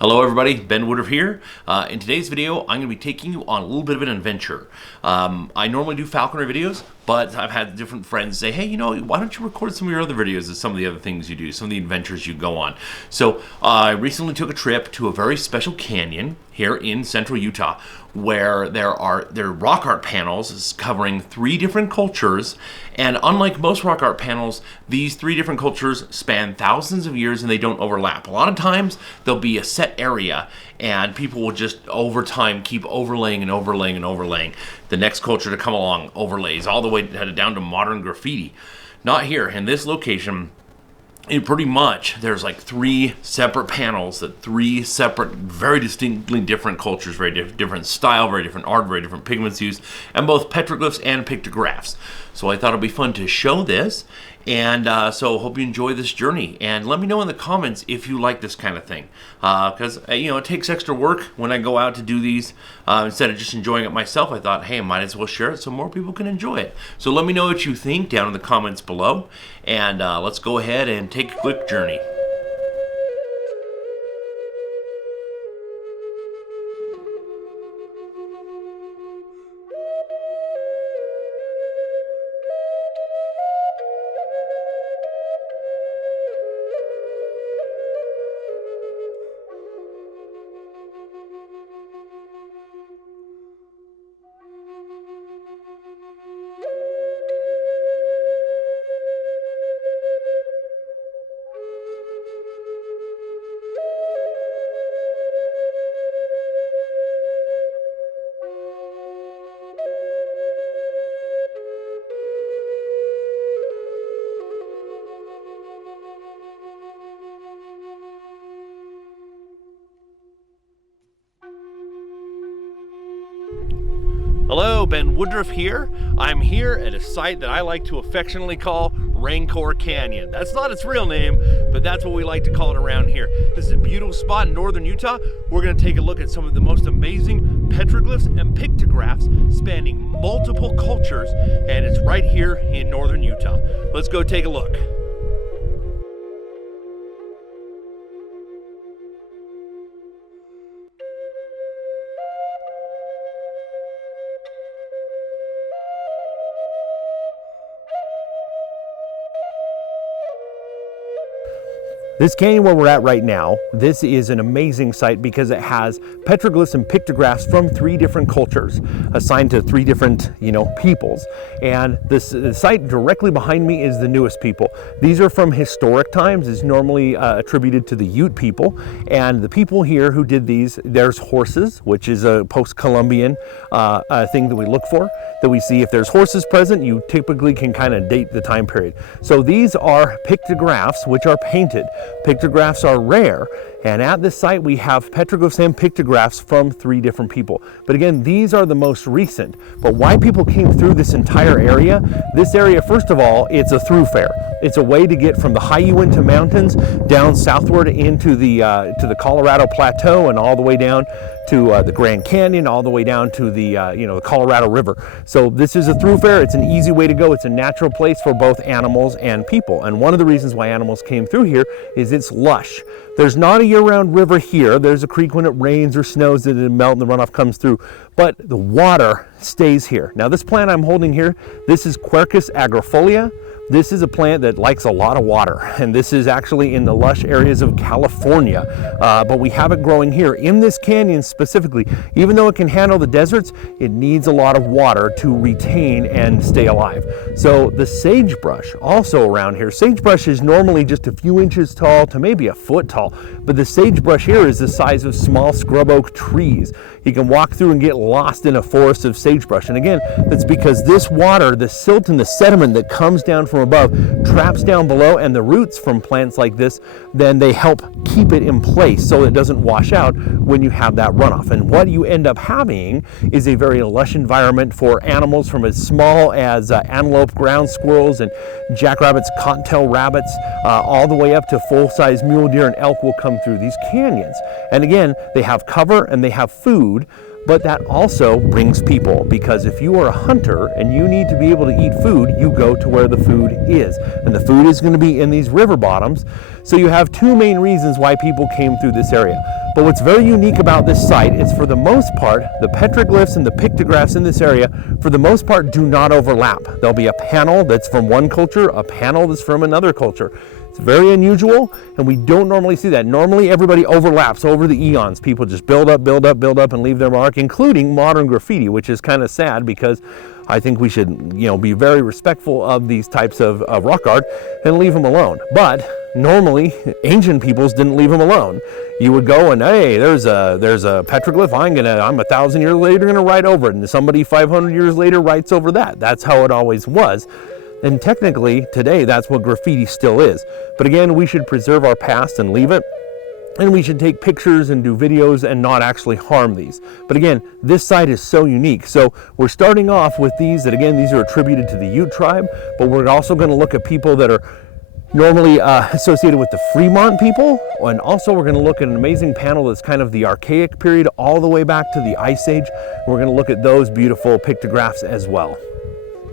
Hello everybody, Ben Woodruff here. In today's video, I'm going to be taking you on a little bit of an adventure. I normally do Falconry videos, but I've had different friends say, hey, why don't you record some of your other videos as some of the other things you do, some of the adventures you go on. So I recently took a trip to a very special canyon here in central Utah where there are rock art panels covering 3 different cultures, and unlike most rock art panels, these 3 different cultures span thousands of years and they don't overlap. A lot of times there'll be a set area and people will just over time keep overlaying and overlaying and overlaying. The next culture to come along overlays all the way down to modern graffiti. Not here. In this location, pretty much there's like 3 separate panels that 3 separate, very distinctly different cultures, very different style, very different art, very different pigments used, and both petroglyphs and pictographs. So I thought it'd be fun to show this, and so hope you enjoy this journey, and let me know in the comments if you like this kind of thing, because it takes extra work when I go out to do these. Instead of just enjoying it myself, I thought, hey, I might as well share it so more people can enjoy it. So let me know what you think down in the comments below, and let's go ahead and take a quick journey. Hello, Ben Woodruff here. I'm here at a site that I like to affectionately call Rancor Canyon. That's not its real name, but that's what we like to call it around here. This is a beautiful spot in northern Utah. We're going to take a look at some of the most amazing petroglyphs and pictographs spanning multiple cultures, and it's right here in northern Utah. Let's go take a look. This canyon where we're at right now, this is an amazing site because it has petroglyphs and pictographs from 3 different cultures assigned to 3 different, peoples. And the site directly behind me is the newest people. These are from historic times. It's normally attributed to the Ute people. And the people here who did these, there's horses, which is a post-Columbian thing that we look for, that we see if there's horses present, you typically can kind of date the time period. So these are pictographs, which are painted. Pictographs are rare, and at this site we have petroglyphs and pictographs from 3 different people. But again, these are the most recent. But why people came through this entire area? This area, first of all, it's a thoroughfare. It's a way to get from the high Uinta Mountains down southward into the Colorado Plateau and all the way down to the Grand Canyon, all the way down to the the Colorado River. So this is a thoroughfare. It's an easy way to go. It's a natural place for both animals and people. And one of the reasons why animals came through here is it's lush. There's not a year-round river here. There's a creek when it rains or snows that it melt and the runoff comes through. But the water stays here. Now this plant I'm holding here, this is Quercus agrifolia. This is a plant that likes a lot of water, and this is actually in the lush areas of California, but we have it growing here in this canyon specifically. Even though it can handle the deserts, it needs a lot of water to retain and stay alive. So the sagebrush also around here, sagebrush is normally just a few inches tall to maybe a foot tall, but the sagebrush here is the size of small scrub oak trees. You can walk through and get lost in a forest of sagebrush, and again, that's because this water, the silt and the sediment that comes down from above traps down below, and the roots from plants like this, then they help keep it in place so it doesn't wash out when you have that runoff. And what you end up having is a very lush environment for animals from as small as antelope, ground squirrels, and jackrabbits, cottontail rabbits, all the way up to full-size mule deer and elk will come through these canyons. And again, they have cover and they have food, but that also brings people, because if you are a hunter and you need to be able to eat food, you go to where the food is, and the food is going to be in these river bottoms. So you have 2 main reasons why people came through this area. But what's very unique about this site is, for the most part, the petroglyphs and the pictographs in this area, for the most part, do not overlap. There'll be a panel that's from one culture, a panel that's from another culture. It's very unusual, and we don't normally see that. Normally, everybody overlaps over the eons. People just build up, and leave their mark, including modern graffiti, which is kind of sad, because I think we should, be very respectful of these types of rock art and leave them alone. But normally, ancient peoples didn't leave them alone. You would go and, hey, there's a petroglyph. I'm 1,000 years later gonna write over it, and somebody 500 years later writes over that. That's how it always was. And technically, today, that's what graffiti still is. But again, we should preserve our past and leave it. And we should take pictures and do videos and not actually harm these. But again, this site is so unique. So we're starting off with these that, again, these are attributed to the Ute tribe, but we're also going to look at people that are normally associated with the Fremont people. And also we're going to look at an amazing panel that's kind of the Archaic period all the way back to the Ice Age. We're going to look at those beautiful pictographs as well.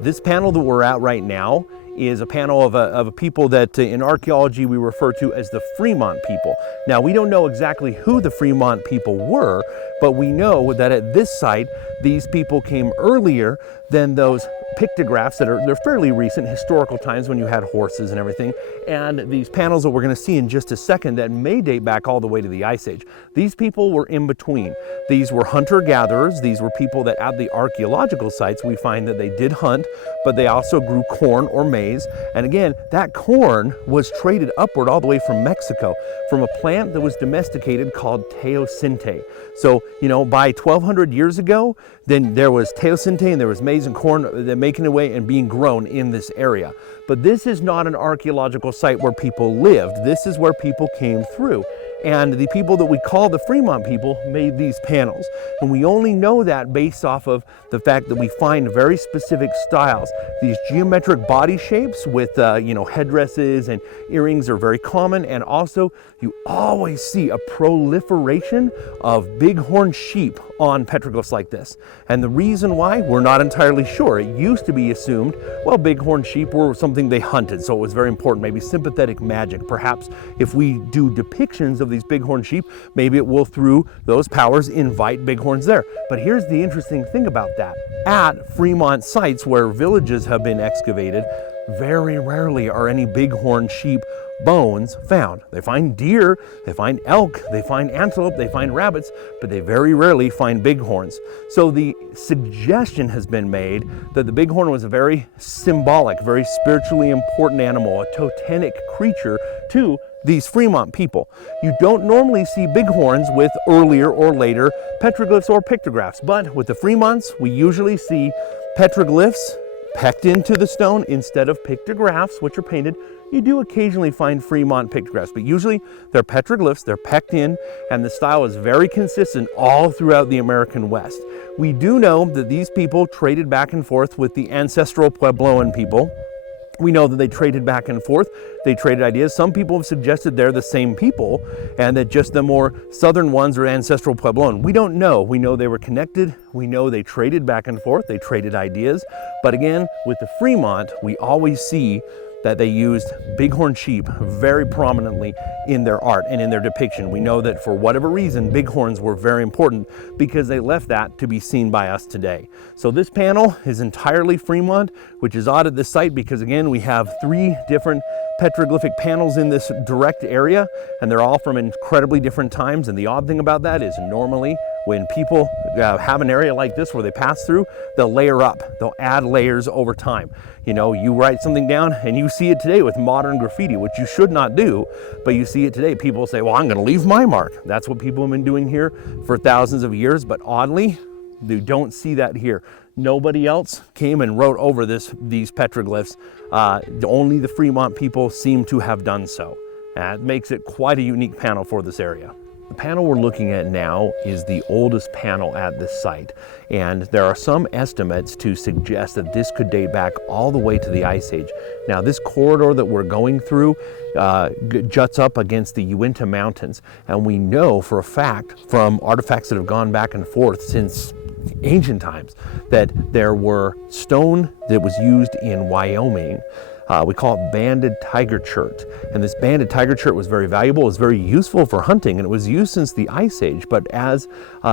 This panel that we're at right now is a panel of a people that in archaeology we refer to as the Fremont people. Now, we don't know exactly who the Fremont people were, but we know that at this site, these people came earlier than those pictographs they're fairly recent, historical times when you had horses and everything, and these panels that we're going to see in just a second that may date back all the way to the Ice Age. These people were in between. These were hunter-gatherers. These were people that at the archaeological sites we find that they did hunt, but they also grew corn or maize. And again, that corn was traded upward all the way from Mexico, from a plant that was domesticated called teosinte. So, by 1200 years ago, then there was teosinte and there was maize and corn making their way and being grown in this area. But this is not an archaeological site where people lived. This is where people came through. And the people that we call the Fremont people made these panels. And we only know that based off of the fact that we find very specific styles. These geometric body shapes with, headdresses and earrings are very common. And also, you always see a proliferation of bighorn sheep on petroglyphs like this. And the reason why, we're not entirely sure. It used to be assumed, well, bighorn sheep were something they hunted, so it was very important. Maybe sympathetic magic. Perhaps if we do depictions of these bighorn sheep, maybe it will, through those powers, invite bighorns there. But here's the interesting thing about that. At Fremont sites where villages have been excavated, very rarely are any bighorn sheep bones found. They find deer, they find elk, they find antelope, they find rabbits, but they very rarely find bighorns. So the suggestion has been made that the bighorn was a very symbolic, very spiritually important animal, a totemic creature to these Fremont people. You don't normally see bighorns with earlier or later petroglyphs or pictographs, but with the Fremonts, we usually see petroglyphs pecked into the stone instead of pictographs, which are painted. You do occasionally find Fremont pictographs, but usually they're petroglyphs, they're pecked in, and the style is very consistent all throughout the American West. We do know that these people traded back and forth with the ancestral Puebloan people. We know that they traded back and forth. They traded ideas. Some people have suggested they're the same people and that just the more southern ones are ancestral Puebloan. We don't know. We know they were connected. We know they traded back and forth. They traded ideas. But again, with the Fremont, we always see that they used bighorn sheep very prominently in their art and in their depiction. We know that for whatever reason, bighorns were very important because they left that to be seen by us today. So this panel is entirely Fremont, which is odd at this site because, again, we have 3 different petroglyphic panels in this direct area, and they're all from incredibly different times. And the odd thing about that is normally when people have an area like this where they pass through, they'll layer up, they'll add layers over time. You write something down and you see it today with modern graffiti, which you should not do, but you see it today. People say, well, I'm gonna leave my mark. That's what people have been doing here for thousands of years, but oddly, you don't see that here. Nobody else came and wrote over these petroglyphs. Only the Fremont people seem to have done so. That makes it quite a unique panel for this area. The panel we're looking at now is the oldest panel at this site, and there are some estimates to suggest that this could date back all the way to the Ice Age. Now, this corridor that we're going through juts up against the Uinta Mountains, and we know for a fact from artifacts that have gone back and forth since ancient times that there were stone that was used in Wyoming We call it banded tiger chert. And this banded tiger chert was very valuable, it was very useful for hunting, and it was used since the Ice Age. But as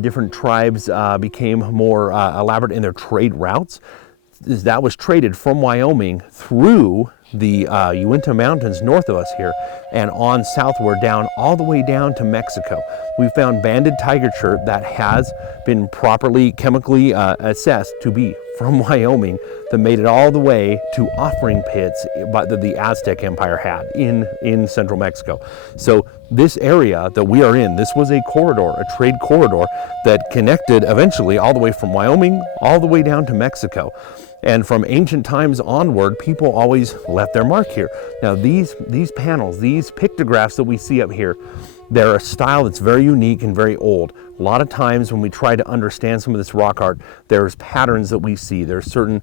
different tribes became more elaborate in their trade routes, that was traded from Wyoming through the Uinta Mountains north of us here and on southward down all the way down to Mexico. We found banded tiger chert that has been properly chemically assessed to be from Wyoming, that made it all the way to offering pits that the Aztec Empire had in central Mexico. So this area that we are in, this was a corridor, a trade corridor that connected eventually all the way from Wyoming all the way down to Mexico. And from ancient times onward, people always left their mark here. Now these panels, these pictographs that we see up here, they're a style that's very unique and very old. A lot of times when we try to understand some of this rock art, there's patterns that we see. There's certain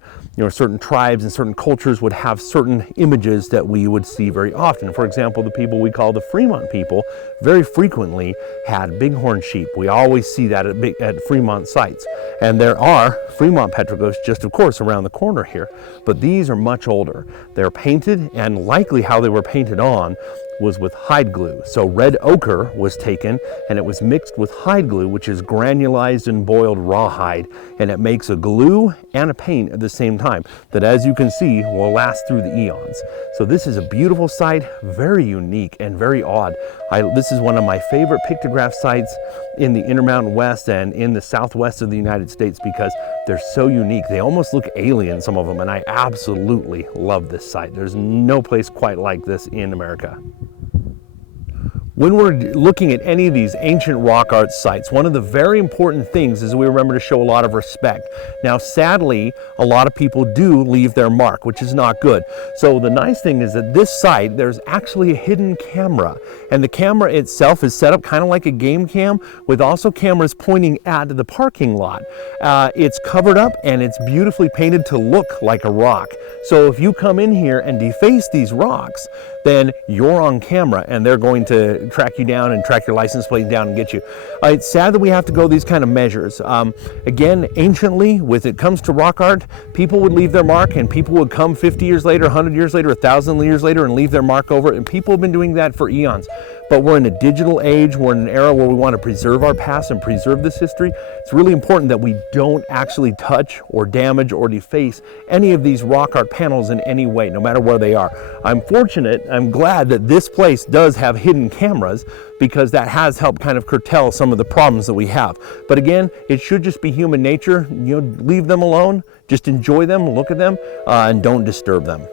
tribes and certain cultures would have certain images that we would see very often. For example, the people we call the Fremont people very frequently had bighorn sheep. We always see that at Fremont sites. And there are Fremont petroglyphs just, of course, around the corner here. But these are much older. They're painted, and likely how they were painted on was with hide glue. So red ochre was taken and it was mixed with hide glue, which is granulized and boiled rawhide, and it makes a glue and a paint at the same time that, as you can see, will last through the eons. So this is a beautiful site, very unique and very odd. This is one of my favorite pictograph sites in the Intermountain West and in the southwest of the United States because they're so unique. They almost look alien, some of them, and I absolutely love this site. There's no place quite like this in America. When we're looking at any of these ancient rock art sites, one of the very important things is we remember to show a lot of respect. Now, sadly, a lot of people do leave their mark, which is not good. So the nice thing is that this site, there's actually a hidden camera, and the camera itself is set up kind of like a game cam with also cameras pointing at the parking lot. It's covered up and it's beautifully painted to look like a rock. So if you come in here and deface these rocks, then you're on camera and they're going to track you down and track your license plate down and get you. It's sad that we have to go these kind of measures. Again, anciently, when it comes to rock art, people would leave their mark, and people would come 50 years later, 100 years later, 1,000 years later and leave their mark over it, and people have been doing that for eons. But we're in a digital age, we're in an era where we want to preserve our past and preserve this history. It's really important that we don't actually touch or damage or deface any of these rock art panels in any way, no matter where they are. I'm glad that this place does have hidden cameras, because that has helped kind of curtail some of the problems that we have. But again, it should just be human nature. Leave them alone, just enjoy them, look at them, and don't disturb them.